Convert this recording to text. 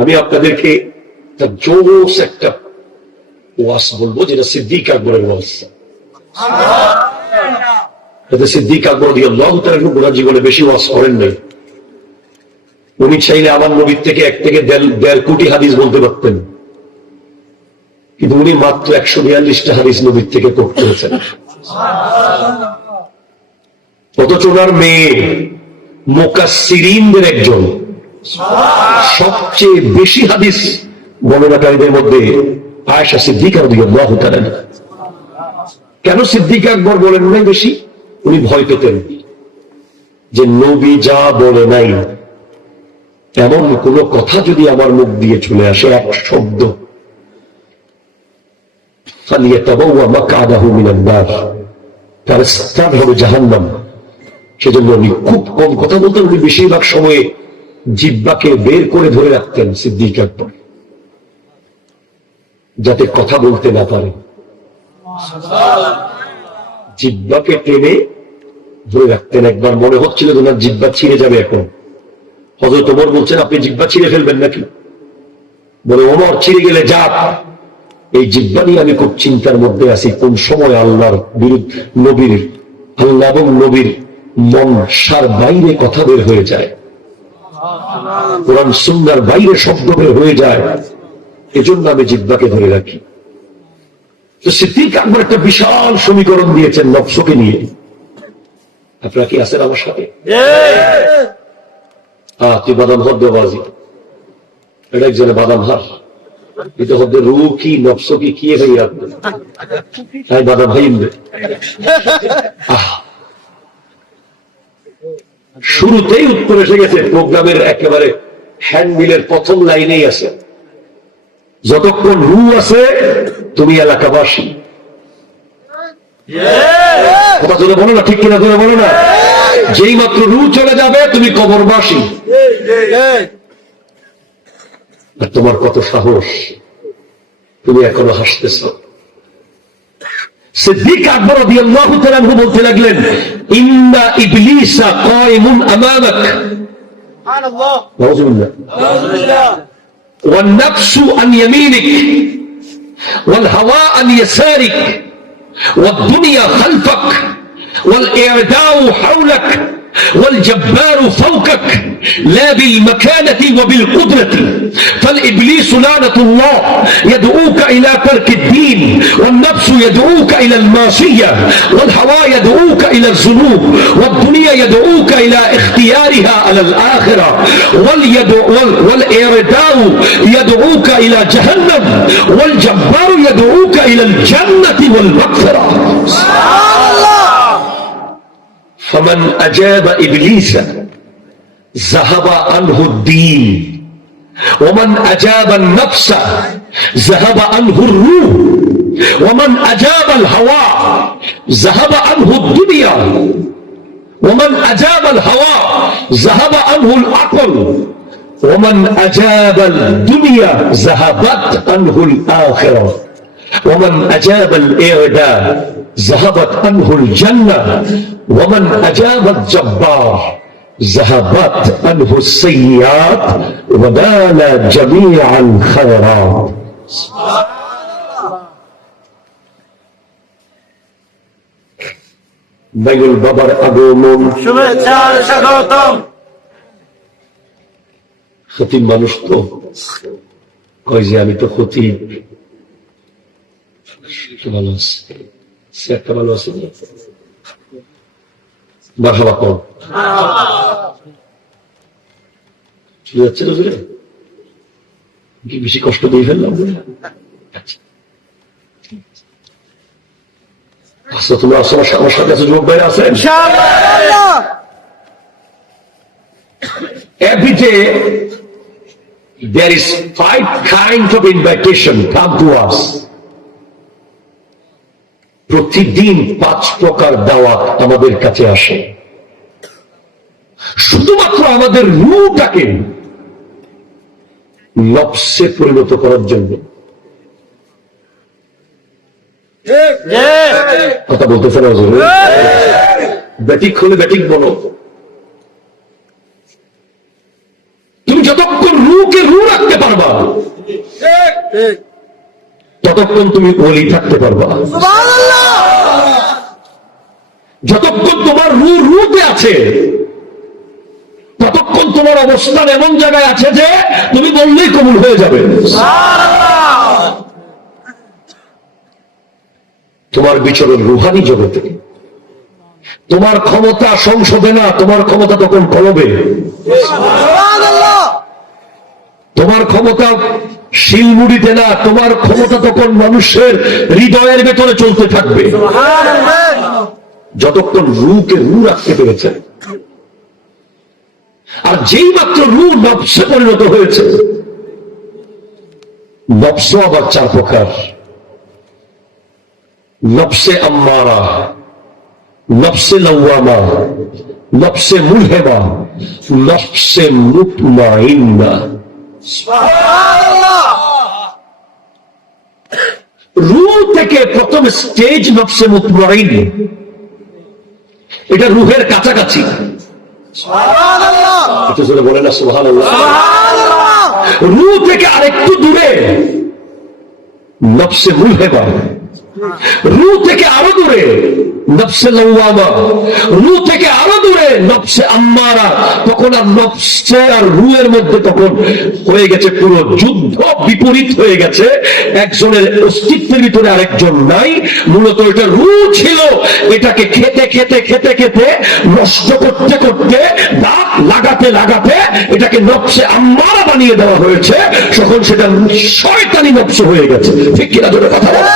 আমি আপনাদেরকে জোস একটা ওয়াস বলব যেটা সিদ্দিক আকবরের ওয়াস সিদ্দিক আকবর দিয়ে লং জীবনে বেশি ওয়াস করেন নাই। উনি চাইলে আমার নবীর থেকে এক থেকে দেড় দেড় কোটি হাদিস বলতে পারতেন। কিন্তু উনি মাত্র একশো বিয়াল্লিশটা হাদিস নবীর থেকে করতে হয়েছেন অথচ ওনার মেয়ে মোকাসিরিনদের একজন। সবচেয়ে বেশি হাদিস বর্ণনাকারীদের মধ্যে আয়সা সিদ্দিক রাদিয়াল্লাহু তাআলা কেন সিদ্দিক আকবর বলেন নাই বেশি? উনি ভয় পেতেন যে নবী যা বলে নাই, এমন কোন কথা যদি আমার মুখ দিয়ে চলে আসে, এক শব্দ। তার স্থান হবে জাহান্নাম। সেজন্য উনি খুব কম কথা বলতেন, উনি বেশিরভাগ সময়ে জিব্বাকে বের করে ধরে রাখতেন সিদ্দিক আকবর। যাতে কথা বলতে না পারে। জিব্বাকে টেনে ধরে রাখতেন একবার। মনে হচ্ছিল তোমার জিব্বা ছিঁড়ে যাবে এখন। হজরত ওমর বলছেন, আপনি জিব্বা ছিঁড়ে ফেলবেন নাকি? বলে, ওমর, ছিঁড়ে গেলে যাক এই জিব্বা নিয়ে আমি খুব চিন্তার মধ্যে আছি, কোন সময় আল্লাহর বিরুদ্ধ নবীর, আল্লাহ এবং নবীর মন সার বাইরে কথা বের হয়ে যায়। কোরআন সুন্দর বাইরে শব্দ বের হয়ে যায় এজন্য আমি জিব্বাকে ধরে রাখি। তো সিদ্দিক আকবর একটা বিশাল সমীকরণ দিয়েছেন নকশকে নিয়ে। আপনারা কি আছেন আমার সাথে? হ্যাঁ তুই বাদাম হদ বাজি। এটা একজনে বাদাম হার। এটা রু কি নকশ কি হ্যাঁ বাদাম ভাই আহ শুরুতেই উত্তর এসে গেছে প্রোগ্রামের একেবারে হ্যান্ডমিলের প্রথম লাইনেই আছে। যতক্ষণ রু আছে তুমি এলাকাবাসী। কথা তোরা বলো না ঠিক কিনা তোরা বলো না? যেই মাত্র রু চলে যাবে তুমি কবরবাসী। আর তোমার কত সাহস? তুমি এখনও হাসতেছ। সিদ্দিক আকবর রাদিয়াল্লাহু তাআলা আনহু বলতে লাগলেন إن إبليس قائم أمامك. سبحان الله نعوذ بالله. والنفس عن يمينك والهواء عن يسارك والدنيا خلفك والإعداء حولك. والجبار فوقك لا بالمكانة وبالقدرة. فالإبليس لعنة الله يدعوك إلى ترك الدين والنفس يدعوك إلى المعصية والهوى يدعوك إلى الذنوب والدنيا يدعوك إلى اختيارها على الآخرة. والإرداء يدعوك إلى جهنم والجبار يدعوك إلى الجنة والمغفرة. فمن أجاب إبليس ذهب عنه الدين ومن أجاب النفس ذهب عنه الروح ومن أجاب الهوى ذهب عنه الدنيا ومن أجاب الهوى ذهب عنه العقل ومن أجاب الدنيا ذهبت عنه الآخرة ومن أجاب الإعداء ذهبت عنه الجنة ومن أجاب الجبار ذهبت عنه السيئات ونال جميع الخيرات বাইগুল বাবার আগমন শুভেচ্ছা স্বাগতম খতিব মানুষ তো কয় যে আমি তো খতিব সে ভালো আছে সে একটা ভালো আছে। বারহাবা কম। চলে যাচ্ছে তো কি বেশি কষ্ট দিয়ে ফেললাম আচ্ছা আচ্ছা তোমরা আসো আমার সাথে আছে যুবক ভাইরা আছেন? ইনশাআল্লাহ। Every day, there is five kinds of invitation come to us. প্রতিদিন পাঁচ প্রকার দাওয়াত আমাদের কাছে আসে। শুধুমাত্র আমাদের রুটাকে নফসে পরিণত করার জন্য। কথা বলতেছে না ব্যাটিক হলে ব্যাটিক বলো। তুমি যতক্ষণ রুকে রু রাখতে পারবা ততক্ষণ তুমি ওলি থাকতে পারবা। যতক্ষণ তোমার রু রুতে আছে, ততক্ষণ তোমার অবস্থান এমন জায়গায় আছে যে তুমি বললেই কবুল হয়ে যাবে। তোমার বিচরণ রুহানি জগতে তোমার ক্ষমতা সংসদে না, তোমার ক্ষমতা তখন কলবে। তোমার ক্ষমতা শিলমুড়িতে না, তোমার ক্ষমতা তখন মানুষের হৃদয়ের ভেতরে চলতে থাকবে। যতক্ষণ রুকে রু রাখতে পেরেছে। আর যেই মাত্র রু নবসে পরিণত হয়েছে নবস আবার চার প্রকার। নবসে আম্মারা নবসে লওয়ামা নবসে মুলহেমা নবসে মুতমাইন্না। রু থেকে প্রথম স্টেজ নবসে মুতমাইন। এটা রুহের কাছাকাছি। বলে না সুবহানাল্লাহ। রু থেকে আরেকটু দূরে। নফসে মুলহেবা রু থেকে আরও দূরে নফসে লওয়ামা রু থেকে আরও দূরে নফসে আম্মারা, তখন আর নফসে আর রু এর মধ্যে তখন হয়ে গেছে পুরো যুদ্ধ বিপরীত হয়ে গেছে। একজনের অস্তিত্বের ভিতরে আরেকজন নাই। মূলত এটা রু ছিল। এটাকে খেতে খেতে খেতে খেতে, নষ্ট করতে করতে, দাঁত লাগাতে লাগাতে এটাকে নকশে আম্মারা বানিয়ে দেওয়া হয়েছে। তখন সেটা শয়তানি নকশ হয়ে গেছে। ঠিক কিনা ধরে কথা বলো?